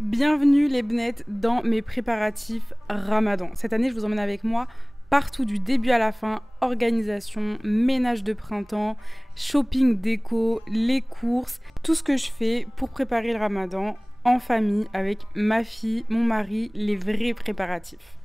Bienvenue les bnettes dans mes préparatifs Ramadan. Cette année, je vous emmène avec moi partout du début à la fin, organisation, ménage de printemps, shopping déco, les courses, tout ce que je fais pour préparer le Ramadan en famille avec ma fille, mon mari, les vrais préparatifs.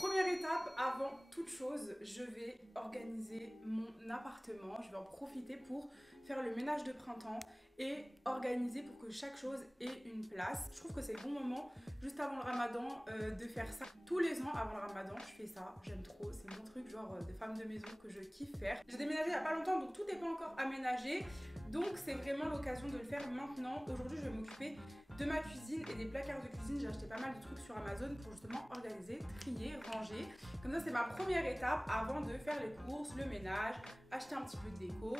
Première étape, avant toute chose, je vais organiser mon appartement. Je vais en profiter pour faire le ménage de printemps et organiser pour que chaque chose ait une place. Je trouve que c'est le bon moment, juste avant le Ramadan, de faire ça. Tous les ans avant le Ramadan, je fais ça, j'aime trop, c'est mon truc genre de femme de maison que je kiffe faire. J'ai déménagé il n'y a pas longtemps, donc tout n'est pas encore aménagé, donc c'est vraiment l'occasion de le faire maintenant. Aujourd'hui, je vais m'occuper de ma cuisine et des placards de cuisine. J'ai acheté pas mal de trucs sur Amazon pour justement organiser, trier, ranger. Comme ça, c'est ma première étape avant de faire les courses, le ménage, acheter un petit peu de déco.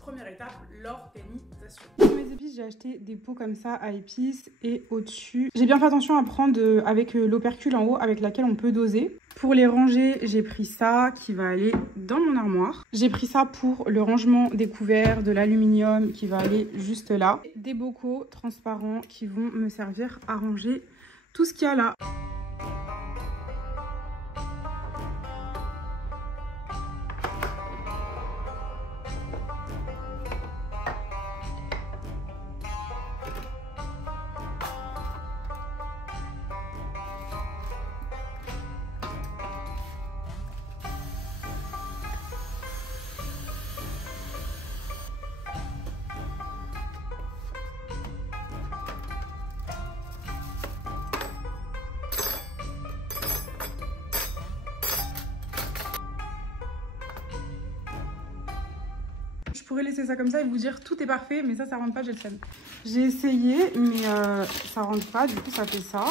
Première étape, l'organisation. Pour mes épices, j'ai acheté des pots comme ça à épices et au-dessus. J'ai bien fait attention à prendre avec l'opercule en haut avec laquelle on peut doser. Pour les ranger, j'ai pris ça qui va aller dans mon armoire. J'ai pris ça pour le rangement des couverts, de l'aluminium qui va aller juste là. Des bocaux transparents qui vont me servir à ranger tout ce qu'il y a là. Je pourrais laisser ça comme ça et vous dire tout est parfait, mais ça rentre pas, j'ai le seum. J'ai essayé, mais ça rentre pas, du coup ça fait ça.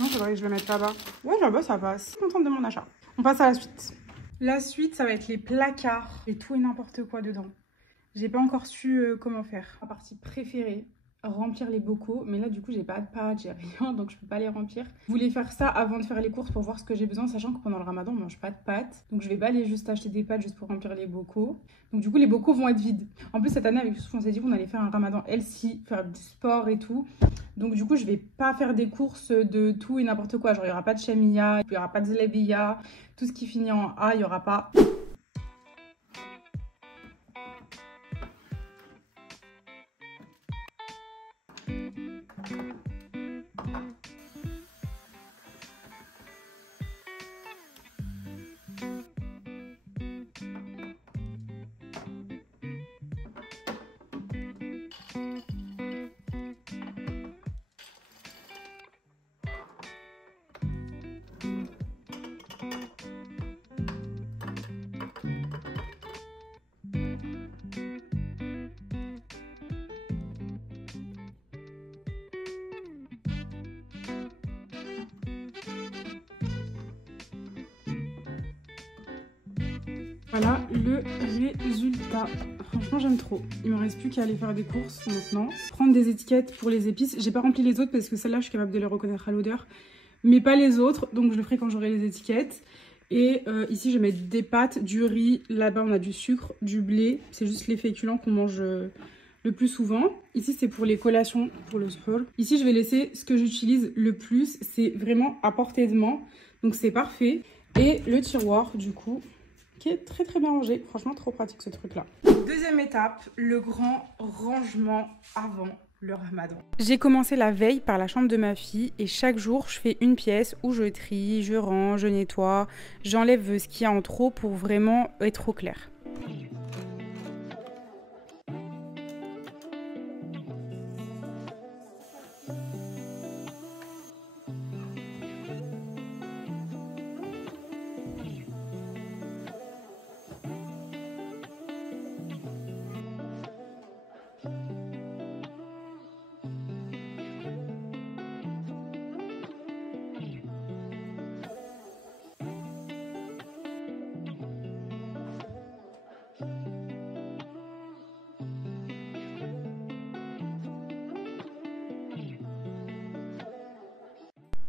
Non, faudrait que je le mette là-bas. Ouais, là-bas ça passe. Je suis contente de mon achat. On passe à la suite. La suite, ça va être les placards et tout et n'importe quoi dedans. J'ai pas encore su comment faire. Ma partie préférée, remplir les bocaux, mais là du coup j'ai pas de pâtes, j'ai rien, donc je peux pas les remplir. Je voulais faire ça avant de faire les courses pour voir ce que j'ai besoin, sachant que pendant le Ramadan on mange pas de pâtes, donc je vais pas aller juste acheter des pâtes juste pour remplir les bocaux. Donc du coup les bocaux vont être vides. En plus cette année avec Youssouf on s'est dit qu'on allait faire un Ramadan healthy, faire du sport et tout. Donc du coup je vais pas faire des courses de tout et n'importe quoi, genre il y aura pas de chamia, il y aura pas de zlebiya, tout ce qui finit en A, il y aura pas. Voilà le résultat. Franchement, j'aime trop. Il me reste plus qu'à aller faire des courses maintenant. Prendre des étiquettes pour les épices. J'ai pas rempli les autres parce que celles-là, je suis capable de les reconnaître à l'odeur. Mais pas les autres. Donc, je le ferai quand j'aurai les étiquettes. Et ici, je vais mettre des pâtes, du riz. Là-bas, on a du sucre, du blé. C'est juste les féculents qu'on mange le plus souvent. Ici, c'est pour les collations, pour le sport. Ici, je vais laisser ce que j'utilise le plus. C'est vraiment à portée de main. Donc, c'est parfait. Et le tiroir, du coup, qui est très très bien rangé. Franchement, trop pratique ce truc-là. Deuxième étape, le grand rangement avant le Ramadan. J'ai commencé la veille par la chambre de ma fille et chaque jour, je fais une pièce où je trie, je range, je nettoie, j'enlève ce qu'il y a en trop pour vraiment être au clair.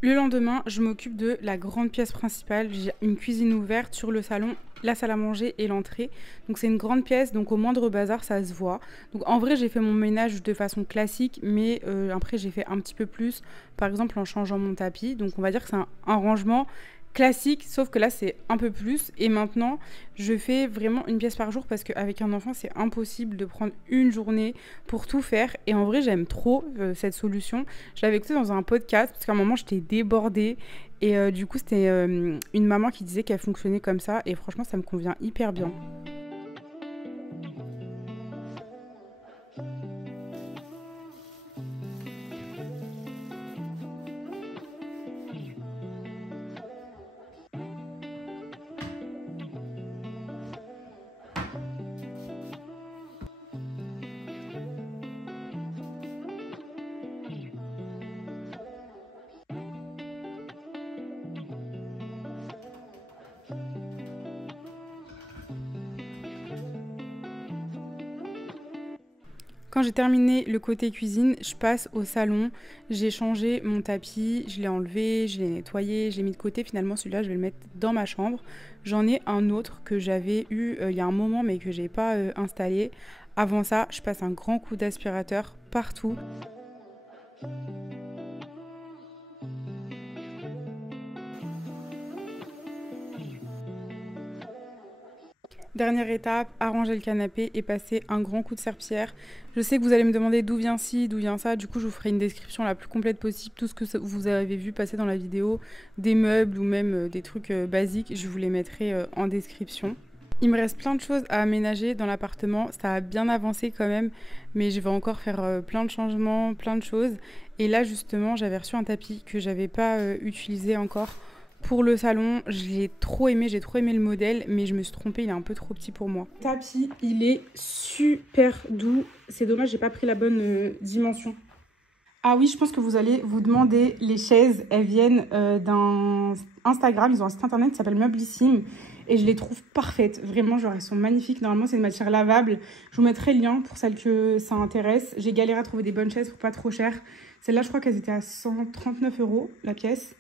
Le lendemain, je m'occupe de la grande pièce principale. J'ai une cuisine ouverte sur le salon la salle à manger et l'entrée. Donc c'est une grande pièce, donc au moindre bazar, ça se voit. Donc en vrai, j'ai fait mon ménage de façon classique, mais après, j'ai fait un petit peu plus, par exemple en changeant mon tapis. Donc on va dire que c'est un rangement classique, sauf que là, c'est un peu plus. Et maintenant, je fais vraiment une pièce par jour parce qu'avec un enfant, c'est impossible de prendre une journée pour tout faire. Et en vrai, j'aime trop cette solution. Je l'avais écoutée dans un podcast parce qu'à un moment, j'étais débordée. Et du coup, c'était une maman qui disait qu'elle fonctionnait comme ça. Et franchement, ça me convient hyper bien. Quand j'ai terminé le côté cuisine, je passe au salon. J'ai changé mon tapis, je l'ai enlevé, je l'ai nettoyé, je l'ai mis de côté. Finalement, celui-là, je vais le mettre dans ma chambre. J'en ai un autre que j'avais eu il y a un moment, mais que j'ai pas installé. Avant ça, je passe un grand coup d'aspirateur partout. Dernière étape, arranger le canapé et passer un grand coup de serpillière. Je sais que vous allez me demander d'où vient ci, d'où vient ça. Du coup, je vous ferai une description la plus complète possible. Tout ce que vous avez vu passer dans la vidéo, des meubles ou même des trucs basiques, je vous les mettrai en description. Il me reste plein de choses à aménager dans l'appartement. Ça a bien avancé quand même, mais je vais encore faire plein de changements, plein de choses. Et là, justement, j'avais reçu un tapis que j'avais pas utilisé encore pour le salon. J'ai trop aimé le modèle, mais je me suis trompée, il est un peu trop petit pour moi. Le tapis, il est super doux. C'est dommage, j'ai pas pris la bonne dimension. Ah oui, je pense que vous allez vous demander, les chaises, elles viennent d'un Instagram, ils ont un site internet qui s'appelle Meublissime et je les trouve parfaites. Vraiment, genre, elles sont magnifiques. Normalement, c'est une matière lavable. Je vous mettrai le lien pour celles que ça intéresse. J'ai galéré à trouver des bonnes chaises pour pas trop cher. Celles-là, je crois qu'elles étaient à 139 € la pièce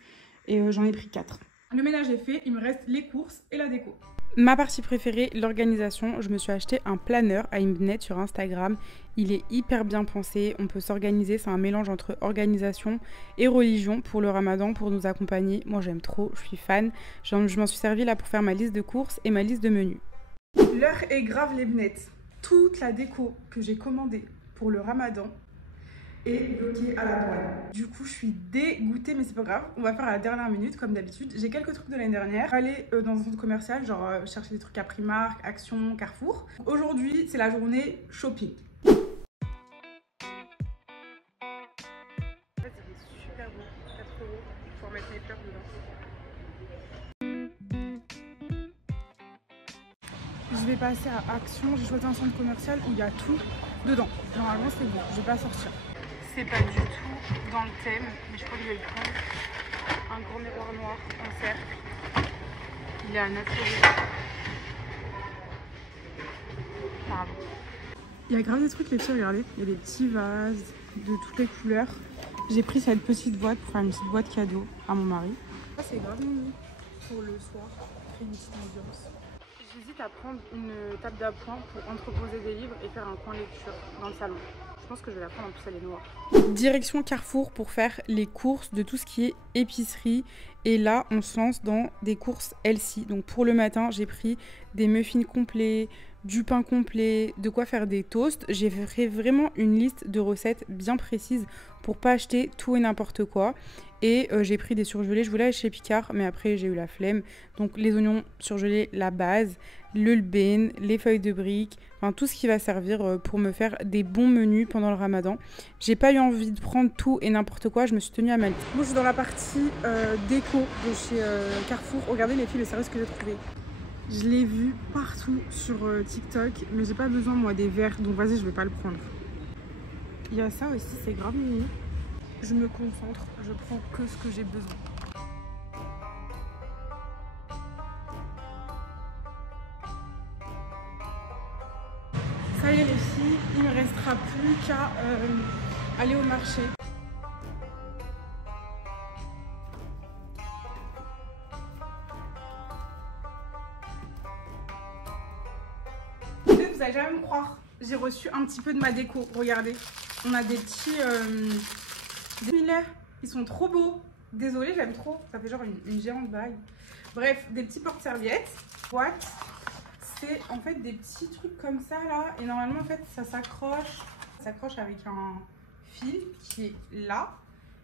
et j'en ai pris 4. Le ménage est fait, il me reste les courses et la déco. Ma partie préférée, l'organisation. Je me suis acheté un planeur à Imnet sur Instagram. Il est hyper bien pensé, on peut s'organiser. C'est un mélange entre organisation et religion pour le ramadan, pour nous accompagner. Moi, j'aime trop, je suis fan. Je m'en suis servi là pour faire ma liste de courses et ma liste de menus. L'heure est grave les bnettes. Toute la déco que j'ai commandée pour le ramadan est bloquée à la douane. Du coup, je suis dégoûtée, mais c'est pas grave. On va faire à la dernière minute, comme d'habitude. J'ai quelques trucs de l'année dernière. Aller dans un centre commercial, genre chercher des trucs à Primark, Action, Carrefour. Aujourd'hui, c'est la journée shopping. En fait, c'est super beau. 4 €. Il faut remettre les fleurs dedans. Je vais passer à Action. J'ai choisi un centre commercial où il y a tout dedans. Normalement, c'est bon. Je vais pas sortir. C'est pas du tout dans le thème, mais je crois que je vais le prendre. Un grand miroir noir en cercle. Il est à 9 €. Pardon. Il y a grave des trucs les filles, regardez. Il y a des petits vases de toutes les couleurs. J'ai pris cette petite boîte pour faire une petite boîte cadeau à mon mari. Ça c'est grave mignon pour le soir, créer une petite ambiance. J'hésite à prendre une table d'appoint pour entreposer des livres et faire un coin lecture dans le salon. Je pense que je vais la prendre, en plus elle est noire. Direction Carrefour pour faire les courses de tout ce qui est épicerie. Et là, on se lance dans des courses healthy. Donc pour le matin, j'ai pris des muffins complets, du pain complet, de quoi faire des toasts. J'ai fait vraiment une liste de recettes bien précise pour pas acheter tout et n'importe quoi. Et j'ai pris des surgelés, je voulais aller chez Picard, mais après j'ai eu la flemme. Donc les oignons surgelés, la base, le lbane, les feuilles de briques, enfin tout ce qui va servir pour me faire des bons menus pendant le ramadan. J'ai pas eu envie de prendre tout et n'importe quoi, je me suis tenue à ma liste. Moi je suis dans la partie déco de chez Carrefour. Regardez les filles le service que j'ai trouvé. Je l'ai vu partout sur TikTok, mais j'ai pas besoin moi des verres, donc vas-y je vais pas le prendre. Il y a ça aussi, c'est grave mignon. Je me concentre, je prends que ce que j'ai besoin. Ça y est les filles, il ne me restera plus qu'à aller au marché. vous allez jamais me croire. J'ai reçu un petit peu de ma déco. Regardez. On a des petits... similaires. Ils sont trop beaux. Désolée, j'aime trop. Ça fait genre une géante bague. Bref, des petits porte-serviettes. Boîte. C'est en fait des petits trucs comme ça là. Et normalement, en fait, ça s'accroche. Ça s'accroche avec un fil qui est là.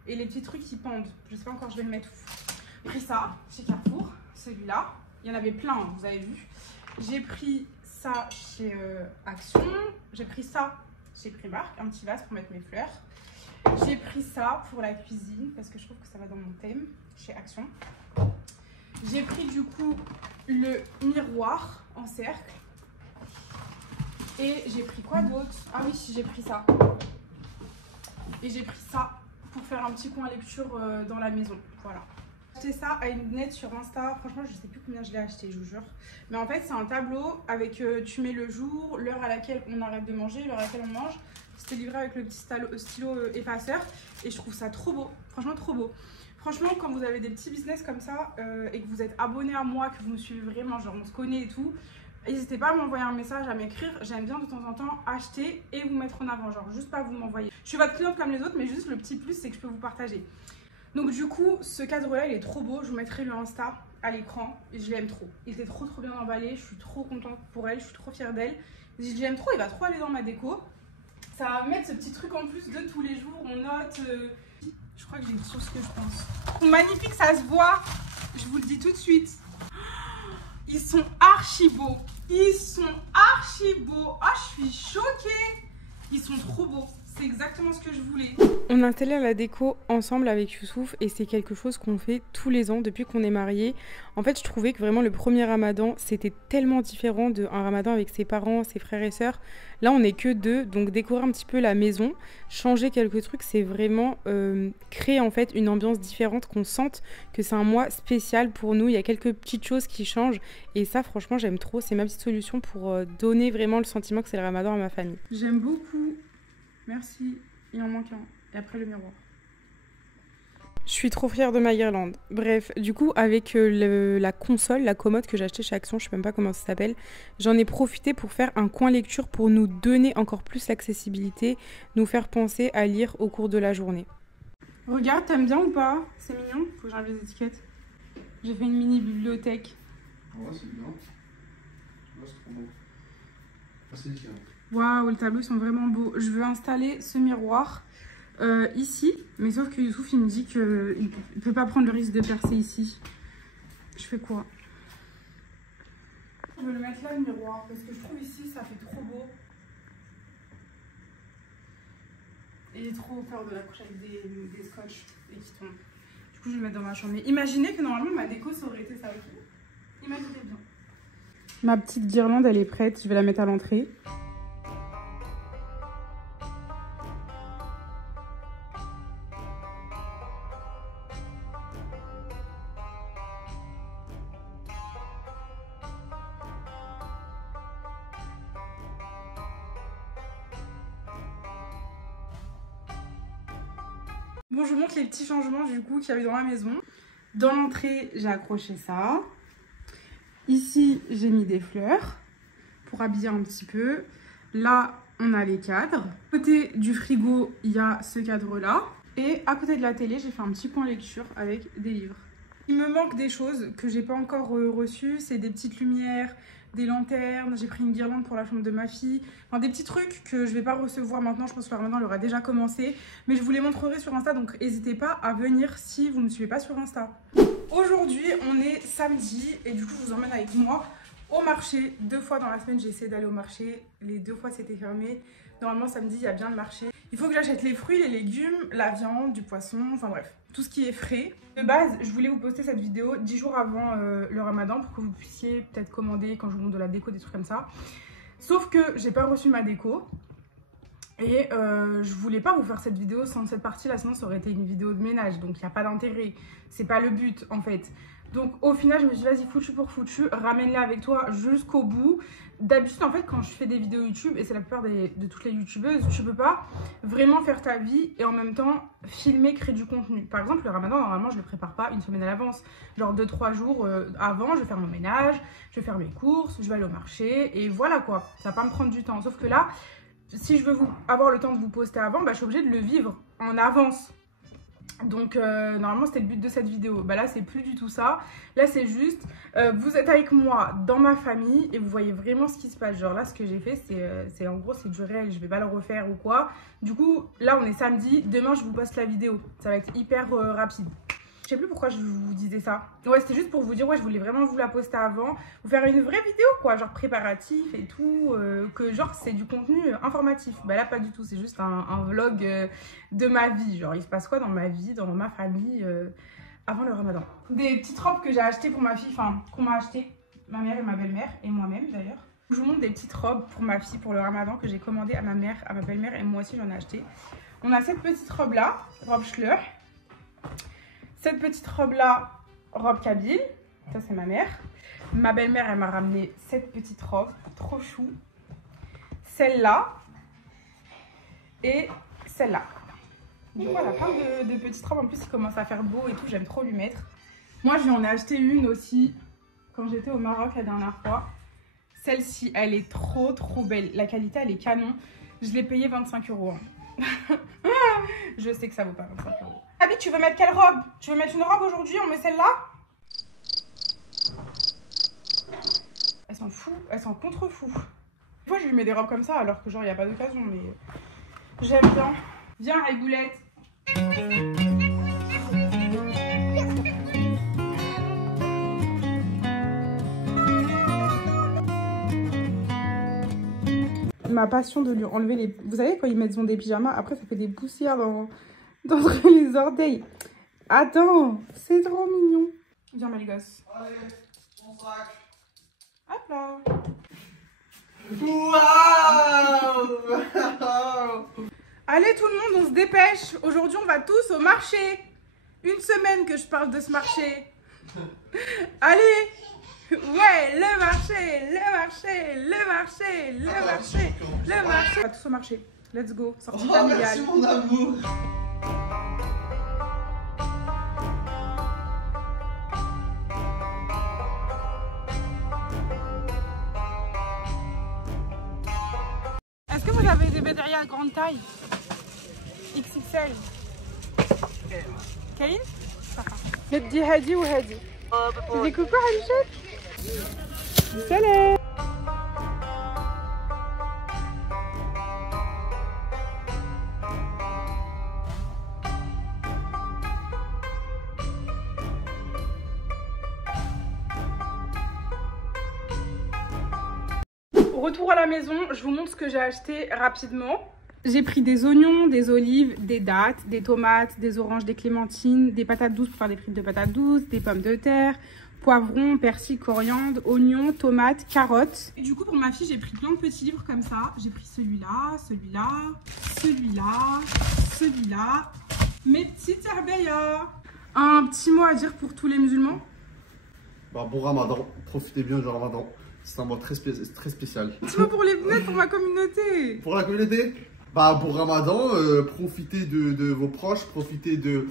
Et les petits trucs qui pendent. Je sais pas encore, je vais le mettre où. J'ai pris ça chez Carrefour. Celui-là. Il y en avait plein, hein, vous avez vu. J'ai pris ça chez Action. J'ai pris ça chez Primark. Un petit vase pour mettre mes fleurs. J'ai pris ça pour la cuisine parce que je trouve que ça va dans mon thème chez Action. J'ai pris du coup le miroir en cercle. Et j'ai pris quoi d'autre? Ah oui, j'ai pris ça. Et j'ai pris ça pour faire un petit coin lecture dans la maison. Voilà. J'ai acheté ça à une nette sur Insta. Franchement, je sais plus combien je l'ai acheté, je vous jure. Mais en fait, c'est un tableau avec tu mets le jour, l'heure à laquelle on arrête de manger, l'heure à laquelle on mange. C'était livré avec le petit stylo effaceur. Et je trouve ça trop beau. Franchement, trop beau. Franchement, quand vous avez des petits business comme ça et que vous êtes abonné à moi, que vous me suivez vraiment, genre on se connaît et tout, n'hésitez pas à m'envoyer un message, à m'écrire. J'aime bien de temps en temps acheter et vous mettre en avant, genre juste pas vous m'envoyer. Je suis votre cliente comme les autres, mais juste le petit plus, c'est que je peux vous partager. Donc du coup, ce cadre-là, il est trop beau. Je vous mettrai le Insta à l'écran. Je l'aime trop. Il était trop bien emballé. Je suis trop contente pour elle. Je suis trop fière d'elle. Je l'aime trop. Il va trop aller dans ma déco. Ça va mettre ce petit truc en plus de tous les jours. On note. Je crois que j'ai tout ce que je pense. Magnifique, ça se voit. Je vous le dis tout de suite. Ils sont archi beaux. Ils sont archi beaux. Ah, je suis choquée. Ils sont trop beaux. C'est exactement ce que je voulais. On a installé la déco ensemble avec Youssouf et c'est quelque chose qu'on fait tous les ans depuis qu'on est mariés. En fait, je trouvais que vraiment le premier ramadan, c'était tellement différent d'un ramadan avec ses parents, ses frères et sœurs. Là, on n'est que deux, donc décorer un petit peu la maison, changer quelques trucs, c'est vraiment créer en fait une ambiance différente, qu'on sente que c'est un mois spécial pour nous. Il y a quelques petites choses qui changent et ça, franchement, j'aime trop. C'est ma petite solution pour donner vraiment le sentiment que c'est le ramadan à ma famille. J'aime beaucoup. Merci, il en manque un. Et après le miroir. Je suis trop fière de ma guirlande. Bref, du coup, avec la console, la commode que j'ai achetée chez Action, je sais même pas comment ça s'appelle, j'en ai profité pour faire un coin lecture pour nous donner encore plus l'accessibilité, nous faire penser à lire au cours de la journée. Regarde, t'aimes bien ou pas? C'est mignon? Faut que j'enlève les étiquettes. J'ai fait une mini bibliothèque. Ouais, c'est bien. Ouais, c'est trop beau. Merci, Kira. Waouh, les tableaux sont vraiment beaux. Je veux installer ce miroir ici, mais sauf que Youssouf il me dit qu'il ne peut pas prendre le risque de percer ici. Je fais quoi? Je veux le mettre là, le miroir, parce que je trouve ici ça fait trop beau. Et j'ai trop peur de la couche avec des scotch et qui tombent. Du coup, je vais le mettre dans ma chambre. Mais imaginez que normalement ma déco ça aurait été ça aussi. Imaginez bien. Ma petite guirlande elle est prête, je vais la mettre à l'entrée. Bon, je vous montre les petits changements du coup qu'il y avait dans la maison. Dans l'entrée, j'ai accroché ça. Ici, j'ai mis des fleurs pour habiller un petit peu. Là, on a les cadres. À côté du frigo, il y a ce cadre-là. Et à côté de la télé, j'ai fait un petit coin lecture avec des livres. Il me manque des choses que j'ai pas encore reçues. C'est des petites lumières, des lanternes. J'ai pris une guirlande pour la chambre de ma fille. Enfin, des petits trucs que je vais pas recevoir maintenant. Je pense que le ramadan aura déjà commencé. Mais je vous les montrerai sur Insta. Donc, n'hésitez pas à venir si vous ne me suivez pas sur Insta. Aujourd'hui, on est samedi. Et du coup, je vous emmène avec moi au marché. 2 fois dans la semaine, j'ai essayé d'aller au marché. Les 2 fois, c'était fermé. Normalement, samedi, il y a bien le marché. Il faut que j'achète les fruits, les légumes, la viande, du poisson, enfin bref, tout ce qui est frais. De base, je voulais vous poster cette vidéo 10 jours avant le ramadan pour que vous puissiez peut-être commander quand je vous montre de la déco, des trucs comme ça. Sauf que j'ai pas reçu ma déco. Et je voulais pas vous faire cette vidéo sans cette partie là, sinon ça aurait été une vidéo de ménage. Donc il n'y a pas d'intérêt. C'est pas le but en fait. Donc au final, je me suis dit, vas-y, foutu pour foutu, ramène-les avec toi jusqu'au bout. D'habitude, en fait, quand je fais des vidéos YouTube, et c'est la plupart de toutes les youtubeuses, tu peux pas vraiment faire ta vie et en même temps filmer, créer du contenu. Par exemple, le ramadan, normalement, je le prépare pas une semaine à l'avance. Genre 2-3 jours avant, je vais faire mon ménage, je vais faire mes courses, je vais aller au marché et voilà quoi. Ça va pas me prendre du temps. Sauf que là, si je veux avoir le temps de vous poster avant, bah, je suis obligée de le vivre en avance. Donc normalement c'était le but de cette vidéo. Bah là c'est plus du tout ça. Là c'est juste vous êtes avec moi dans ma famille et vous voyez vraiment ce qui se passe. Genre là ce que j'ai fait c'est en gros c'est du réel. Je vais pas le refaire ou quoi. Du coup là on est samedi. Demain je vous poste la vidéo. Ça va être hyper rapide. Je sais plus pourquoi je vous disais ça. Ouais, c'était juste pour vous dire, ouais, je voulais vraiment vous la poster avant. Vous faire une vraie vidéo, quoi, genre préparatif et tout. Que genre, c'est du contenu informatif. Bah là, pas du tout. C'est juste un vlog de ma vie. Genre, il se passe quoi dans ma vie, dans ma famille, avant le ramadan. Des petites robes que j'ai achetées pour ma fille, enfin, qu'on m'a achetées, ma mère et ma belle-mère, et moi-même d'ailleurs. Je vous montre des petites robes pour ma fille pour le ramadan que j'ai commandé à ma mère, à ma belle-mère, et moi aussi j'en ai acheté. On a cette petite robe-là, robe Schleur. Cette petite robe-là, robe Kabyle. Ça, c'est ma mère. Ma belle-mère, elle m'a ramené cette petite robe. Trop chou. Celle-là. Et celle-là. Donc voilà, plein de petites robes. En plus, il commence à faire beau et tout. J'aime trop lui mettre. Moi, je lui en ai acheté une aussi quand j'étais au Maroc la dernière fois. Celle-ci, elle est trop belle. La qualité, elle est canon. Je l'ai payée 25 €. Je sais que ça vaut pas 25 €. Abi, tu veux mettre quelle robe? Tu veux mettre une robe aujourd'hui? On met celle-là? Elles sont fous, elles sont contre-fous. Des fois, je lui mets des robes comme ça alors que genre, il n'y a pas d'occasion, mais j'aime bien. Viens, Aïboulette. Ma passion de lui enlever les... Vous savez, quand ils mettent des pyjamas, après, ça fait des poussières dans les orteils. Attends, c'est trop mignon. Viens, mes gosses. Allez, mon sac. Hop là. Waouh. Allez, tout le monde, on se dépêche. Aujourd'hui, on va tous au marché. Une semaine que je parle de ce marché. Allez. Ouais, le marché, le marché, le marché, le marché, le marché. On va tous au marché. Let's go. Sortie familiale. Merci, mon amour. Est-ce que vous avez des bédrias de grande taille? XXL. كاين؟ بدي هادي وهادي. تدي كوكو حبيبتي. سلام. Retour à la maison, je vous montre ce que j'ai acheté rapidement. J'ai pris des oignons, des olives, des dattes, des tomates, des oranges, des clémentines, des patates douces pour faire des frites de patates douces, des pommes de terre, poivrons, persil, coriandre, oignons, tomates, carottes. Et du coup, pour ma fille, j'ai pris plein de petits livres comme ça. J'ai pris celui-là, celui-là, celui-là, celui-là. Mes petites herbeillas. Un petit mot à dire pour tous les musulmans? Bah, bon ramadan, profitez bien du ramadan. C'est un mois très spécial. Un petit mot pour les bonnets, pour ma communauté. Pour la communauté? Bah, pour Ramadan, profitez de vos proches, profitez de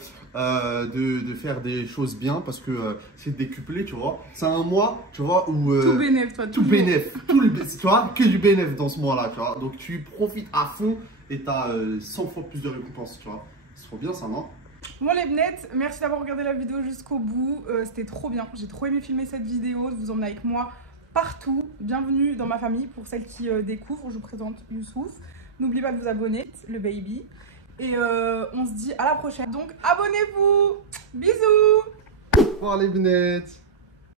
faire des choses bien parce que c'est décuplé, tu vois. C'est un mois, tu vois, où... tout bénéf, toi. Tout bénéf. Tu vois, que du bénéf dans ce mois-là, tu vois. Donc, tu profites à fond et tu as 100 fois plus de récompenses, tu vois. C'est trop bien ça, non? Bon les bnettes, merci d'avoir regardé la vidéo jusqu'au bout. C'était trop bien. J'ai trop aimé filmer cette vidéo, de vous emmener avec moi partout. Bienvenue dans ma famille. Pour celles qui découvrent, je vous présente Youssouf. N'oubliez pas de vous abonner, le baby. Et on se dit à la prochaine. Donc abonnez-vous. Bisous. Bon les bnettes.